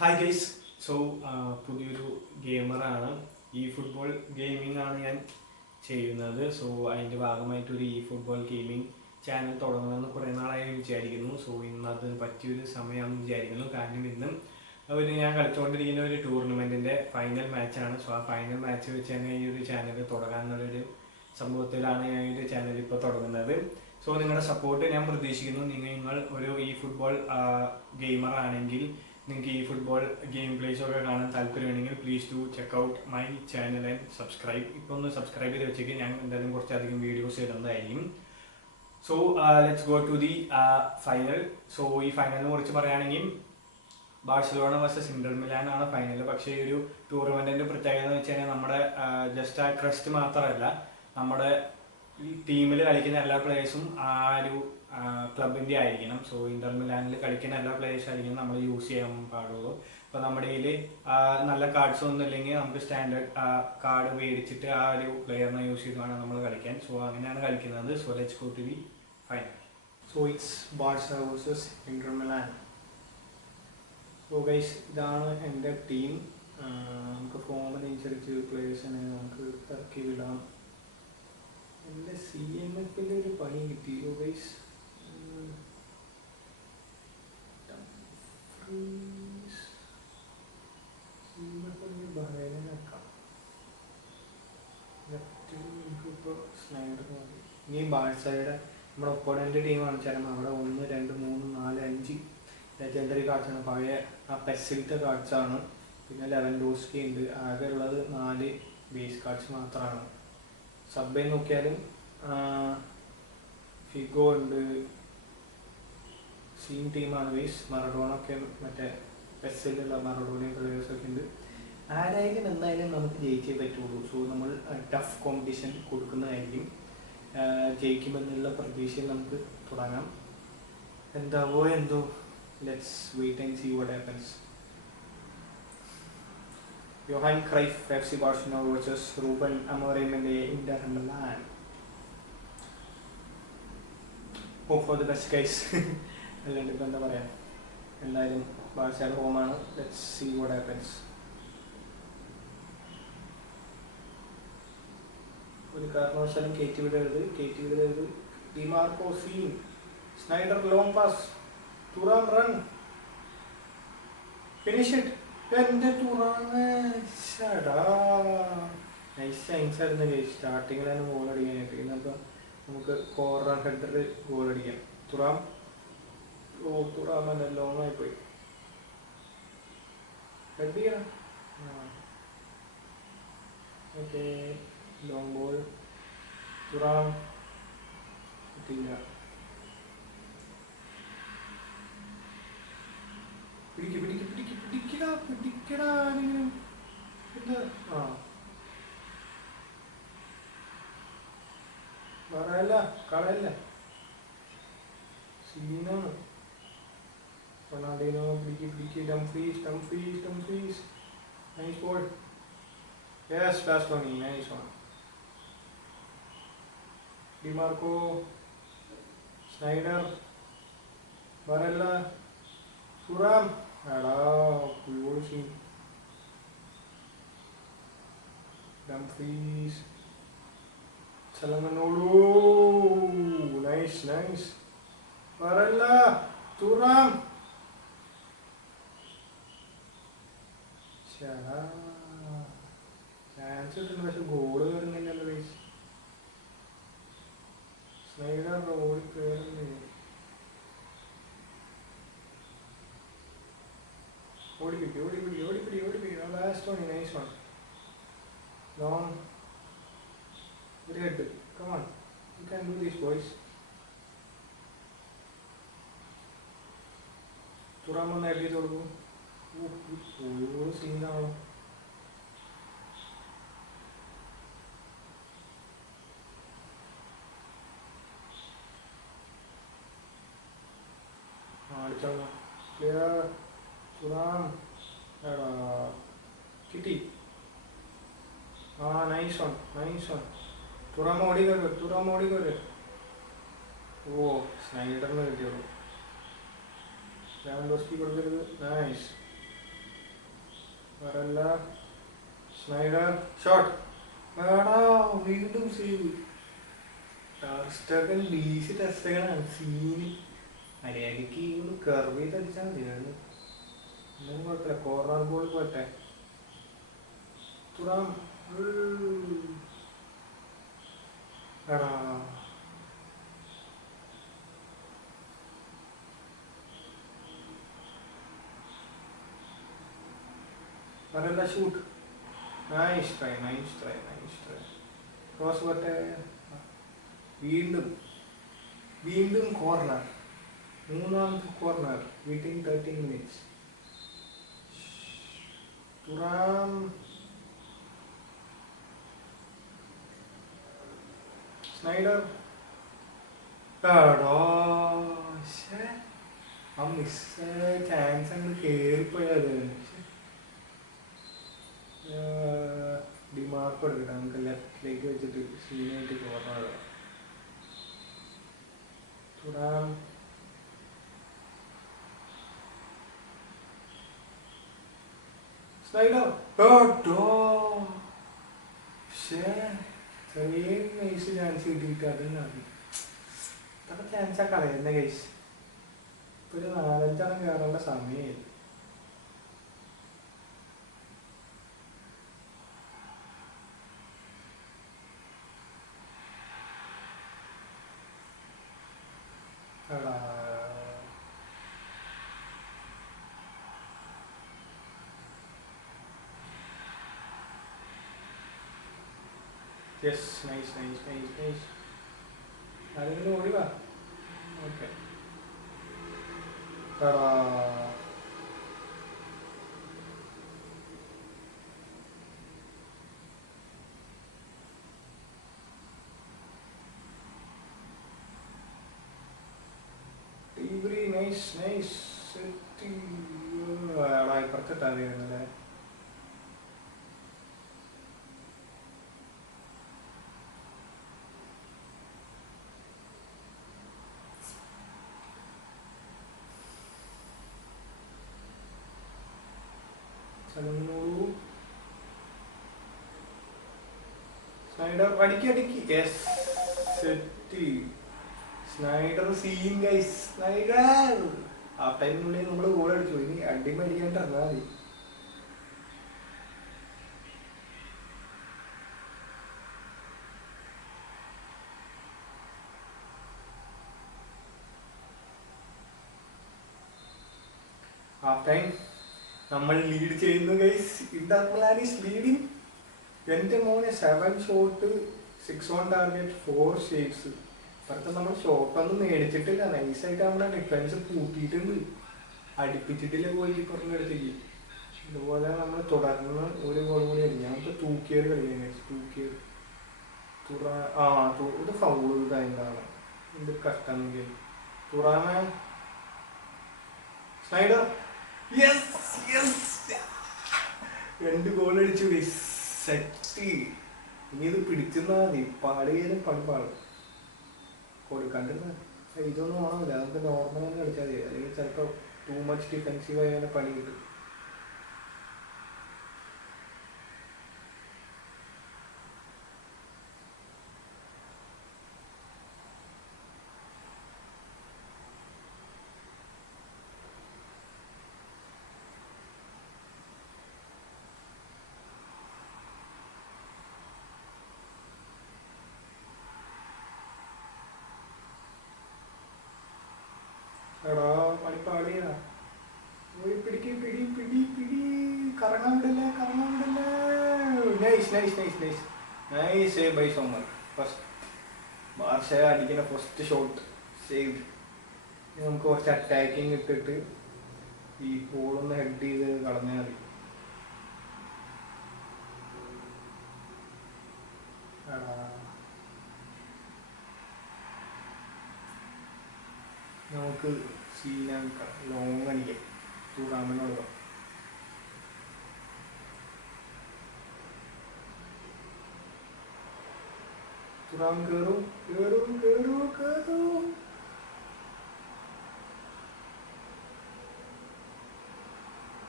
Hi guys. So പുതിയൊരു ഗെയിമറാണ്. ഈ football gaming ആണ് ഞാൻ ചെയ്യുന്നത്. സോ അതിൻ്റെ ഭാഗമായിട്ടൊരു ഈ ഫുട്ബോൾ ഗെയിമിംഗ് ചാനൽ തുടങ്ങണമെന്ന് കുറേ നാളായി വിചാരിക്കുന്നു. സോ ഇന്ന് അതിന് പറ്റിയൊരു സമയമാണെന്ന് വിചാരിക്കുന്നു. കാരണം ഇന്നും ഞാൻ കളിച്ചുകൊണ്ടിരിക്കുന്ന ഒരു ടൂർണമെൻറ്റിൻ്റെ ഫൈനൽ മാച്ചാണ്. സോ ആ ഫൈനൽ മാച്ച് വെച്ച് തന്നെ ഈ ഒരു ചാനൽ തുടങ്ങാമെന്നുള്ളൊരു സംഭവത്തിലാണ് ഞാൻ ഈ ഒരു ചാനൽ ഇപ്പോൾ തുടങ്ങുന്നത്. സോ നിങ്ങളുടെ സപ്പോർട്ട് ഞാൻ പ്രതീക്ഷിക്കുന്നു. നിങ്ങൾ ഒരു ഈ ഫുട്ബോൾ ഗെയിമർ ആണെങ്കിൽ, നിങ്ങൾക്ക് ഈ ഫുട്ബോൾ ഗെയിം പ്ലേസ് ഒക്കെ കാണാൻ താല്പര്യമുണ്ടെങ്കിൽ please to check out my channel and subscribe. ഇപ്പോൾ ഒന്ന് സബ്സ്ക്രൈബ് ചെയ്ത് വെച്ചേക്ക്. ഞാൻ എന്തായാലും കുറച്ചധികം വീഡിയോസ് ഇടുന്നതായിരിക്കും. So let's go to the final. So ഈ ഫൈനലിനെ കുറിച്ച് പറയുകയാണെങ്കിൽ ബാഴ്സലോണ വേഴ്സസ് ഇന്റർ മിലാൻ ആണ് ഫൈനൽ. പക്ഷേ ഈ ഒരു ടൂർണമെൻറ്റിൻ്റെ പ്രത്യേകത എന്ന് വെച്ച് കഴിഞ്ഞാൽ നമ്മുടെ ജസ്റ്റ് ആ ക്രസ്റ്റ് മാത്രമല്ല, നമ്മുടെ ഈ ടീമിൽ കളിക്കുന്ന എല്ലാ പ്ലേയേഴ്സും ആ ഒരു ക്ലബിൻ്റെ ആയിരിക്കണം. സോ ഇന്റർ മിലാനിൽ കളിക്കുന്ന എല്ലാ പ്ലേയേഴ്സും ആയിരിക്കും നമ്മൾ യൂസ് ചെയ്യാൻ പാടുള്ളൂ. അപ്പോൾ നമ്മുടെ കയ്യിൽ നല്ല കാർഡ്സ് ഒന്നും ഇല്ലെങ്കിൽ നമുക്ക് സ്റ്റാൻഡേർഡ് കാർഡ് മേടിച്ചിട്ട് ആ ഒരു പ്ലെയറിനെ യൂസ് ചെയ്ത് വേണം നമ്മൾ കളിക്കാൻ. സോ അങ്ങനെയാണ് കളിക്കുന്നത്. So let's go to the final. So it's Barca versus Inter Milan. So guys, ഇതാണ് എൻ്റെ ടീം. നമുക്ക് ഫോമിനനുസരിച്ച് പ്ലേയേഴ്സിനെ നമുക്ക് ഇറക്കി വിടാം. എൻ്റെ CMFിൻ്റെ ഒരു പണി കിട്ടിയോ ഗൈസ്? ഇനി ബാഴ്സയുടെ നമ്മുടെ ഒപ്പോണൻ്റെ ടീം കാണിച്ചാലും അവിടെ 1, 2, 3, 4, 5 ലെജൻഡറി കാർഡ്സാണ്. പഴയ ആ പെസിലത്തെ കാർഡ്സാണ്. പിന്നെ ലെവൻഡോസ്കി ഉണ്ട്. ആകെ ഉള്ളത് 4 ബേസ് കാർഡ്സ് മാത്രമാണ്. സബ്ബേ നോക്കിയാലും ഫിഗോ ഉണ്ട്. സീം ടീമാണ് ബേസ്. മറഡോണ ഒക്കെ മറ്റേ പെസ്സിലുള്ള മറഡോണയും പ്ലേയേഴ്സൊക്കെ ഉണ്ട്. ആരായാലും എന്തായാലും നമുക്ക് ജയിച്ചേ പറ്റുള്ളൂ. സോ നമ്മൾ ടഫ് കോമ്പറ്റീഷൻ കൊടുക്കുന്നതായിരിക്കും. ജയിക്കുമെന്നുള്ള പ്രതീക്ഷയിൽ നമുക്ക് തുടങ്ങാം. എന്താവോ എന്തോ. Let's wait and see what happens. Johan Cruyff FC Barcelona versus Ruben Amorim Inter Milan. Hope for the best guys. അല്ലാണ്ട് ഇപ്പം എന്താ പറയുക, എന്തായാലും ബാഴ്സയുടെ ഹോമാണ്. Let's see what happens. ഒരു കാരണവശാലും കയറ്റി വിടരുത്. Dimarco scene, Sneijder long pass, Thuram run, finish it. എൻ്റെ തുറന്ന് നൈസ് സൈൻസായിരുന്നു ഗൈസ്. സ്റ്റാർട്ടിങ്ങിലാണ് ഗോൾ അടിക്കാനായിട്ട്. ഇന്നിപ്പോൾ നമുക്ക് കോർണർ ഹെഡർ ഗോൾ അടിക്കാം. തുറാമല്ല, ലോങ് ആയിപ്പോയി. ഹെഡ് ചെയ്യണം. Okay, long ball. തുറാം കിട്ടിയില്ല. പിടിക്കടാ ആരെങ്കിലും. പറയല്ല, കളയല്ല. സീനാണ്. റൊണാൾഡോ പിടിക്ക്. Dumfries. Nice ball. Yes, last one. Nice one. Dimarco, Sneijder, പറയല്ല. Thuram. Dumfries, Çalhanoğlu, nice. Varela, Turam. Chance കിട്ടുന്നു, പക്ഷെ ഗോള് കയറുന്നില്ലല്ലോ ഗൈസ്. സ്നൈഡർ ഓടി കയറുന്നില്ല. ഓടിപ്പിടി. Last one, nice one. Long. Good. Come on. You can do this, boys. Thuram ഒന്ന് അടി കൊടുക്കും. ഒരു സീനാണോ. അടിച്ചോളൂ. ക്ലിയർ. തുറാം കിട്ടി. Nice one. തുറാം ഓടി കയറി. സ്നൈഡറിന് കിട്ടിയുള്ളൂ. ലെവൻഡോസ്കി കൊടുക്കരുത്. നൈസ്. വരല്ല. Sneijder shot. എടാ വീണ്ടും സേവ്. ടെസ്റ്റകൻ ഡീസി ടെസ്റ്റകനാണ് സീന്. മര്യാദയ്ക്ക് ഒന്ന് കർവ് ചെയ്ത് അടിച്ചാൽ മതിയാണ്. ഒന്നും കുഴപ്പമില്ല. കോർണർ ഗോൾ പോട്ടെ. തുറാം. എടാ വരല്ല shoot. Nice try, nice try, nice try. Cross പോട്ടെ. വീണ്ടും വീണ്ടും കോർണർ. മൂന്നാമത്തെ corner within 13 minutes. Thuram. Sneijder. എടോ ആ മിസ് ചാൻസ് അങ്ങ് കയറിപ്പോയത്. ഡിമാർക്ക് എടുക്കട്ടെ നമുക്ക് ലെഫ്റ്റിലേക്ക് വെച്ചിട്ട് സീനായിട്ട് കോർണർ. തുറാം. സ്നൈഡർ. ചെറിയ നൈസ് ചാൻസ് കിട്ടിയിട്ട് അതന്നെ മതി. അതൊക്കെ ചാൻസാ കളയുന്ന കേസ്. ഇപ്പൊ ഒരു 4-5 കയറേണ്ട സമയമായി. Yes, nice nice nice nice. ആരെങ്കിലും ഓടി വാ. ഓക്കെ. Nice nice. ഇപ്പുറത്തെ തലയാണല്ലേ. സ്നൈഡർ അടിക്കി. Yes, set. Sneijder scene guys. Sneijder ആ ടൈമിനുള്ളിൽ നമ്മൾ ഗോൾ അടിച്ചു. ഇനി അടിമടിക്കാണ്ട് ഇറങ്ങാൽ മതി. ഹാഫ് ടൈം നമ്മൾ ലീഡ് ചെയ്യുന്നു guys. Inter Milan is leading. എൻ്റെ മോനെ 7 ഷോട്ട്, 6 ഓൺ ടാർഗറ്റ്, 4 ഷേപ്സ്. ഇപ്പുറത്തെ നമ്മൾ ഷോട്ടൊന്നും മേടിച്ചിട്ടില്ല. നൈസായിട്ട് നമ്മുടെ ഡിഫൻസ് പൂട്ടിയിട്ടുണ്ട്. അടുപ്പിച്ചിട്ടില്ല ഗോൾ കീപ്പറിൻ്റെ അടുത്തേക്ക്. ഇതുപോലെ നമ്മൾ തുടർന്ന് ഒരു ഗോൾ കൂടി അടിക്കും. നമുക്ക് തൂക്കിയത് കളിക്കാൻ. തൂക്കിയത് ഇത് ഫൗൾ എന്താണ് ഇത് കഷ്ടമെങ്കിൽ. തുറാമ. സ്നൈഡർ. യെസ് 2 ഗോൾ അടിച്ചു. സെറ്റ്. ഇനി ഇത് പിടിച്ചെന്നാ മതി. പാടിയാലും പണിപ്പാടും കൊടുക്കാണ്ടിരുന്ന ഇതൊന്നും ഓണമില്ല. നമുക്ക് നോർമൽ തന്നെ കളിച്ചാൽ മതി. അല്ലെങ്കിൽ ചിലപ്പോൾ ടൂ മച്ച് ഡിഫെൻസീവ് ആയ പണി കിട്ടും. എടാ പണിപ്പാടിയാ. പിടിക്ക് പിടി പിടി പിടി. കറങ്ങാൻ വിടല്ലേ, കറങ്ങാൻ വിടല്ലേ. Nice nice nice nice nice bye Sommer. First Barça അടിക്കുന്ന ഫസ്റ്റ് ഷോട്ട് സേവ്. നമുക്ക് കുറച്ച് അറ്റാക്കിങ് ഇട്ടിട്ട് ഈ ബോളൊന്ന് ഹെഡ് ചെയ്ത് കളഞ്ഞാൽ മതി. നമുക്ക് സീനാക്കാം. ലോങ് അടിക്കാം. ടൂർണമെന്റ് കൊടുക്കാം. Thuram കേറൂ കേറൂ കേറൂ കേറൂ.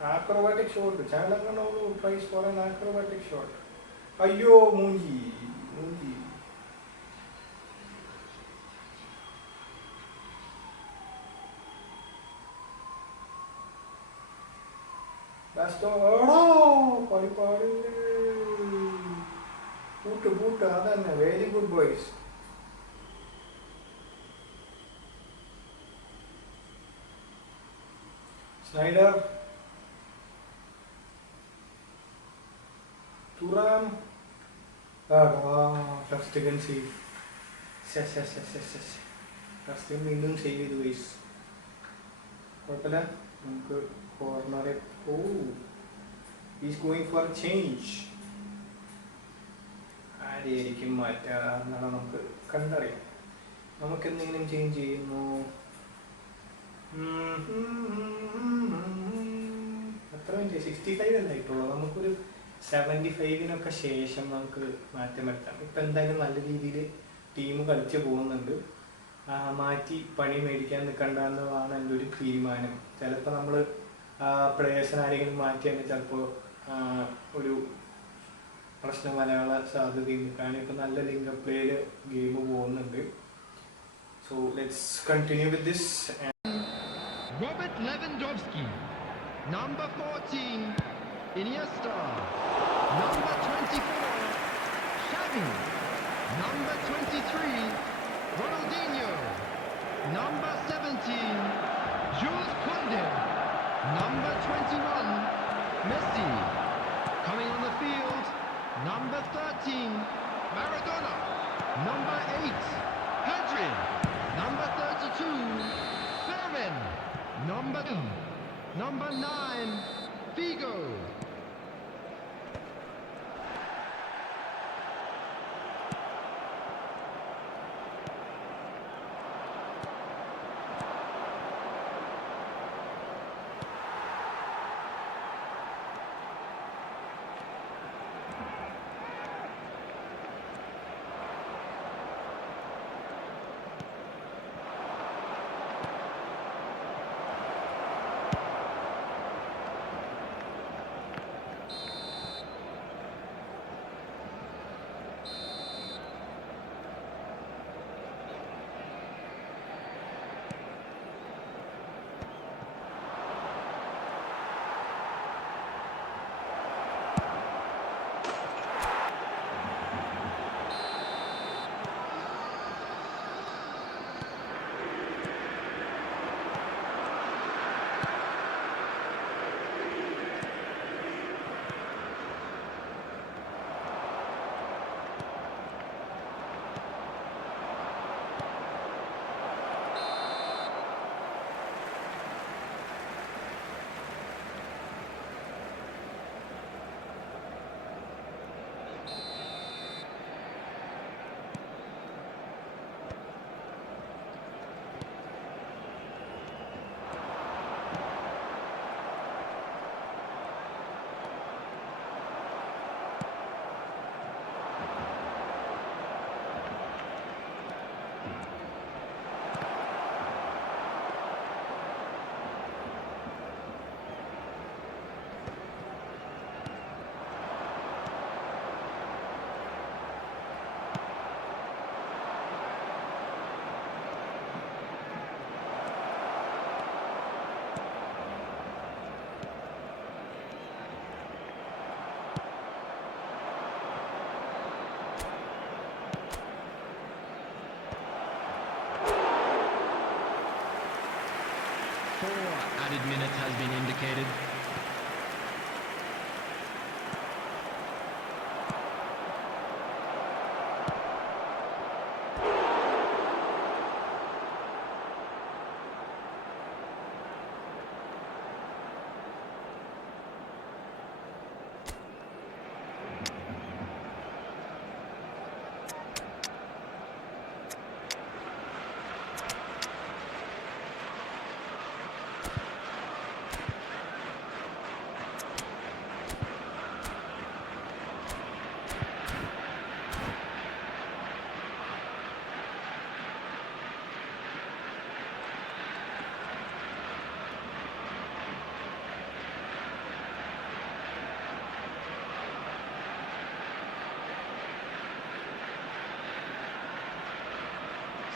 acrobatic shot. Chalanganolu tries for an acrobatic shot. Ayyo, Munji. Munji. Last oh, Padi. Boot, very good boys. Snyder. Turan. First again save. Yes. First വീണ്ടും സേവ് ചെയ്തു വൈസ് കുഴപ്പമില്ല നമുക്ക് കോർണറെ ഈസ് ഗോയിങ് ഫോർ ചേഞ്ച് ആരെയായിരിക്കും മാറ്റുക എന്നാണ് നമുക്ക് കണ്ടറിയാം നമുക്ക് എന്തെങ്കിലും ചേഞ്ച് ചെയ്യുന്നു അത്ര വലിയ 65 അല്ല ആയിട്ടുള്ളൂ നമുക്കൊരു 75-നൊക്കെ ശേഷം നമുക്ക് മാറ്റം വരുത്താം ഇപ്പം എന്തായാലും നല്ല രീതിയിൽ ടീം കളിച്ച് പോകുന്നുണ്ട് മാറ്റി പണി മേടിക്കാൻ നിൽക്കണ്ട എന്നതാണ് എൻ്റെ ഒരു തീരുമാനം ചിലപ്പോൾ നമ്മൾ പ്ലേയേഴ്സിനെ ആരെങ്കിലും മാറ്റിയാൽ ചിലപ്പോൾ ഒരു പ്രശ്നം വരാനുള്ള സാധ്യതയുണ്ട് കാരണം ഇപ്പം നല്ല ലിങ്ക് പ്ലേയിൽ ഗെയിം പോകുന്നുണ്ട് so let's continue with this Robert Lewandowski, number 14, Iniesta, number 24, Xavi, number 23, Ronaldinho, number 17, Jules Koundé, number 21, Messi, coming on the field, number 13, Maradona, number 8, Pedri, number 32, Fermin, number 9, Figo. Added minutes has been indicated.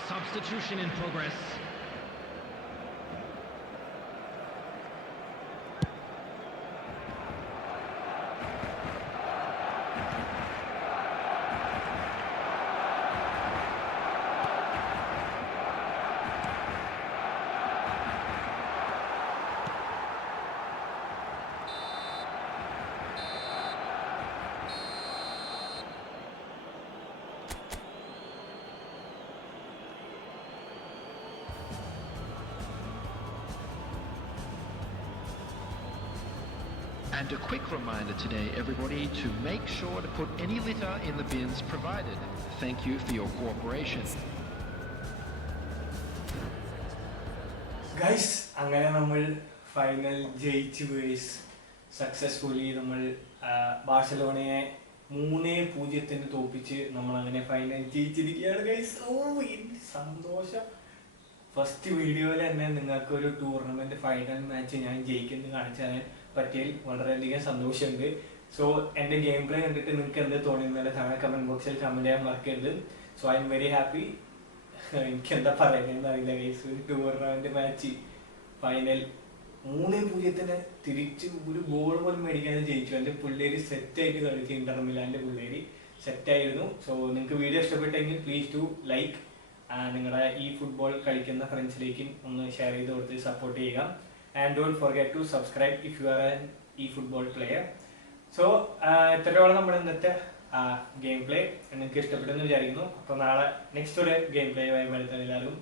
Substitution in progress. And a quick reminder today, everybody, to make sure to put any litter in the bins provided. Thank you for your cooperation. Guys, അങ്ങനെ നമ്മൾ final ജയിച്ചു guys. Successfully നമ്മൾ ബാഴ്സലോണയെ 3-0 തോപ്പിച്ച് നമ്മൾ അങ്ങനെ final ജയിച്ചിരിക്കുകയാണ് guys. എന്ത് സന്തോഷം. First വീഡിയോയിൽ തന്നെ നിങ്ങൾക്ക് ഒരു ടൂർണമെന്റ് ഫൈനൽ മാച്ച് ഞാൻ ജയിക്കുന്നത് കാണിച്ചു തരാൻ പറ്റിയതിൽ വളരെയധികം സന്തോഷമുണ്ട്. സോ എൻ്റെ ഗെയിം പ്ലേ കണ്ടിട്ട് നിങ്ങൾക്ക് എന്ത് തോന്നുന്നത് താഴെ കമന്റ് ബോക്സിൽ കമന്റ് ചെയ്യാൻ മറക്കരുത്. So I am very happy. എനിക്ക് എന്താ പറയുന്നതെന്ന് അറിയില്ല ഗൈസ്. ഒരു ടൂർണമെന്റ് മാച്ച് ഫൈനൽ 3-0 തിരിച്ച് ഒരു ഗോൾ പോലും മേടിക്കാതെ ജയിച്ചു. എൻ്റെ പിള്ളേര് സെറ്റായിട്ട് കളിച്ചു. ഇന്റർ മിലാന്റെ പിള്ളേര് സെറ്റായിരുന്നു. സോ നിങ്ങൾക്ക് വീഡിയോ ഇഷ്ടപ്പെട്ടെങ്കിൽ പ്ലീസ് ടു ലൈക്ക്. നിങ്ങളുടെ ഈ ഫുട്ബോൾ കളിക്കുന്ന ഫ്രണ്ട്സിലേക്കും ഒന്ന് ഷെയർ ചെയ്ത് കൊടുത്ത് സപ്പോർട്ട് ചെയ്യുക. And don't forget to subscribe if you are ഈ ഫുട്ബോൾ പ്ലെയർ. സോ ഇത്രയോളം നമ്മുടെ ഇന്നത്തെ ഗെയിം പ്ലേ നിങ്ങൾക്ക് ഇഷ്ടപ്പെട്ടെന്ന് വിചാരിക്കുന്നു. അപ്പോൾ നാളെ നെക്സ്റ്റ് ഒരു ഗെയിം പ്ലേ ആയി വരുത്താൻ എല്ലാവരും